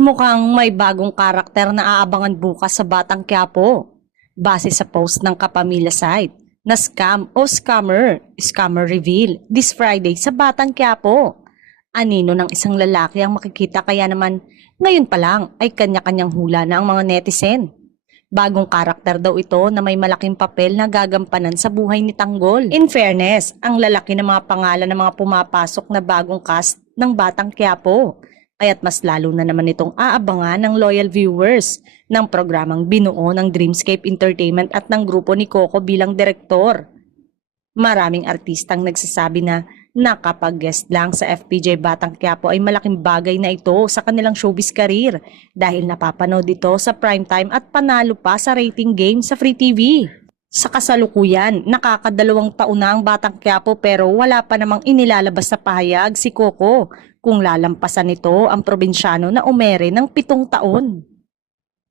Mukhang may bagong karakter na aabangan bukas sa Batang Quiapo. Base sa post ng Kapamilya site na scam o scammer reveal this Friday sa Batang Quiapo. Anino ng isang lalaki ang makikita kaya naman ngayon pa lang ay kanya-kanyang hula na ang mga netizen. Bagong karakter daw ito na may malaking papel na gagampanan sa buhay ni Tanggol. In fairness, ang lalaki ng mga pangalan ng mga pumapasok na bagong cast ng Batang Quiapo. Kaya't mas lalo na naman itong aabangan ng loyal viewers ng programang binuo ng Dreamscape Entertainment at ng grupo ni Coco bilang direktor. Maraming artistang nagsasabi na nakapag-guest lang sa FPJ Batang Quiapo ay malaking bagay na ito sa kanilang showbiz career dahil napapanood ito sa primetime at panalo pa sa rating game sa Free TV. Sa kasalukuyan, nakakadalawang taon na ang Batang Quiapo pero wala pa namang inilalabas sa pahayag si Coco kung lalampasan nito ang probinsyano na umere ng 7 taon.